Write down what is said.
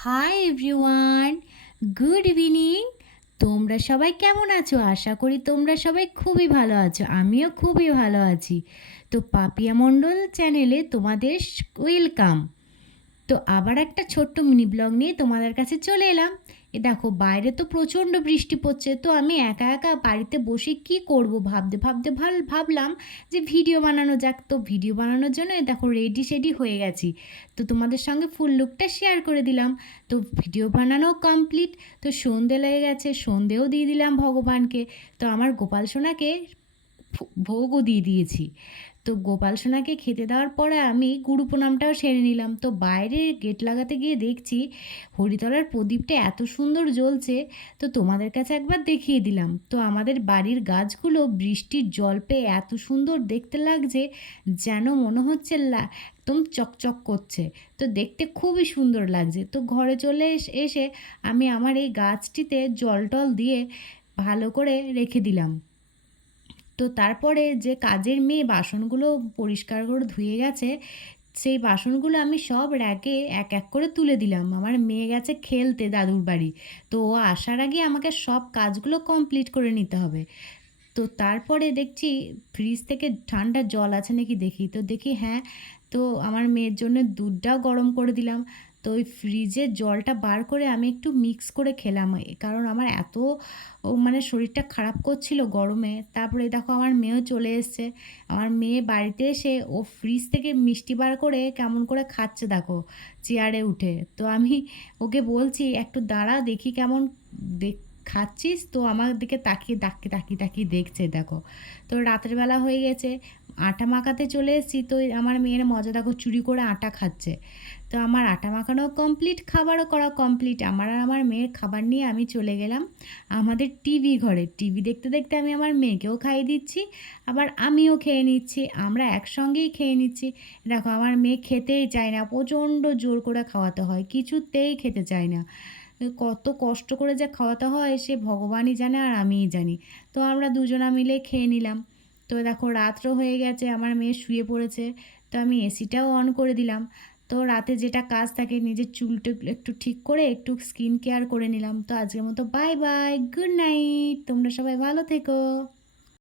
Hi everyone, good evening. তোমরা সবাই কেমন আছো? আশা করি তোমরা সবাই খুবই ভালো আছো। আমিও খুবই ভালো আছি। তো পাপিয়া মণ্ডল চ্যানেলে তোমাদের ওয়েলকাম। তো আবার একটা ছোট্ট মিনি ব্লগ নিয়ে তোমাদের কাছে চলে এলাম। দেখো বাইরে তো প্রচণ্ড বৃষ্টি পড়ছে, তো আমি একা একা বাড়িতে বসে কি করব ভাবতে ভাবতে ভাবলাম যে ভিডিও বানানো যাক। তো ভিডিও বানানোর জন্য দেখো রেডি সেডি হয়ে গেছি। তো তোমাদের সঙ্গে ফুল লুকটা শেয়ার করে দিলাম। তো ভিডিও বানানো কমপ্লিট। তো সন্ধে লেগে গেছে, সন্ধেও দিয়ে দিলাম ভগবানকে। তো আমার গোপাল সোনাকে ভোগও দিয়ে দিয়েছি। তো গোপাল সোনাকে খেতে দেওয়ার পরে আমি গুরু প্রণামটাও সেরে নিলাম। তো বাইরে গেট লাগাতে গিয়ে দেখছি হরিতলার প্রদীপটা এত সুন্দর জ্বলছে। তো তোমাদের কাছে একবার দেখিয়ে দিলাম। তো আমাদের বাড়ির গাছগুলো বৃষ্টির জল পেয়ে এত সুন্দর দেখতে লাগছে, যেন মনে হচ্ছে একদম চকচক করছে। তো দেখতে খুবই সুন্দর লাগছে। তো ঘরে চলে এসে আমি আমার এই গাছটিতে জল টল দিয়ে ভালো করে রেখে দিলাম। তো তারপরে যে কাজের মেয়ে বাসনগুলো পরিষ্কার করে ধুয়ে গেছে, সেই বাসনগুলো আমি সব র্যাকে এক এক করে তুলে দিলাম। আমার মেয়ে গেছে খেলতে দাদুর বাড়ি। তো ও আসার আগে আমাকে সব কাজগুলো কমপ্লিট করে নিতে হবে। তো তারপরে দেখছি ফ্রিজ থেকে ঠান্ডা জল আছে নাকি দেখি। তো দেখি হ্যাঁ। তো আমার মেয়ের জন্য দুধটাও গরম করে দিলাম। তো ওই ফ্রিজের জলটা বার করে আমি একটু মিক্স করে খেলাম, কারণ আমার এত মানে শরীরটা খারাপ করছিল গরমে। তারপরে দেখো আমার মেয়েও চলে এসছে। আমার মেয়ে বাড়িতে এসে ও ফ্রিজ থেকে মিষ্টি বার করে কেমন করে খাচ্ছে দেখো, চেয়ারে উঠে। তো আমি ওকে বলছি একটু দাঁড়া দেখি কেমন দেখ খাচ্ছিস। তো আমার দিকে তাকিয়ে তাকিয়ে তাকিয়ে তাকিয়ে দেখছে দেখো। তো রাতের বেলা হয়ে গেছে, আটা মাখাতে চলে এসেছি। তো আমার মেয়ের মজা দেখো, চুরি করে আটা খাচ্ছে। তো আমার আটা মাখানো কমপ্লিট, খাবারও করা কমপ্লিট। আমার আর আমার মেয়ের খাবার নিয়ে আমি চলে গেলাম আমাদের টিভি ঘরে। টিভি দেখতে দেখতে আমি আমার মেয়েকেও খাইয়ে দিচ্ছি, আবার আমিও খেয়ে নিচ্ছি। আমরা একসঙ্গেই খেয়ে নিচ্ছি। দেখো আমার মেয়ে খেতেই চায় না, প্রচণ্ড জোর করে খাওয়াতে হয়, কিছুতেই খেতে চায় না। কত কষ্ট করে যে খাওয়াতে হয় সে ভগবানই জানে আর আমিই জানি। তো আমরা দুজনা মিলে খেয়ে নিলাম। তো দেখো রাতও হয়ে গেছে, আমার মেয়ে শুয়ে পড়েছে। তো আমি এসিটাও অন করে দিলাম। তো রাতে যেটা কাজ থাকে, নিজের চুলটা একটু ঠিক করে একটু স্কিন কেয়ার করে নিলাম। তো আজকের মতো বাই বাই, গুড নাইট, তোমরা সবাই ভালো থেকো।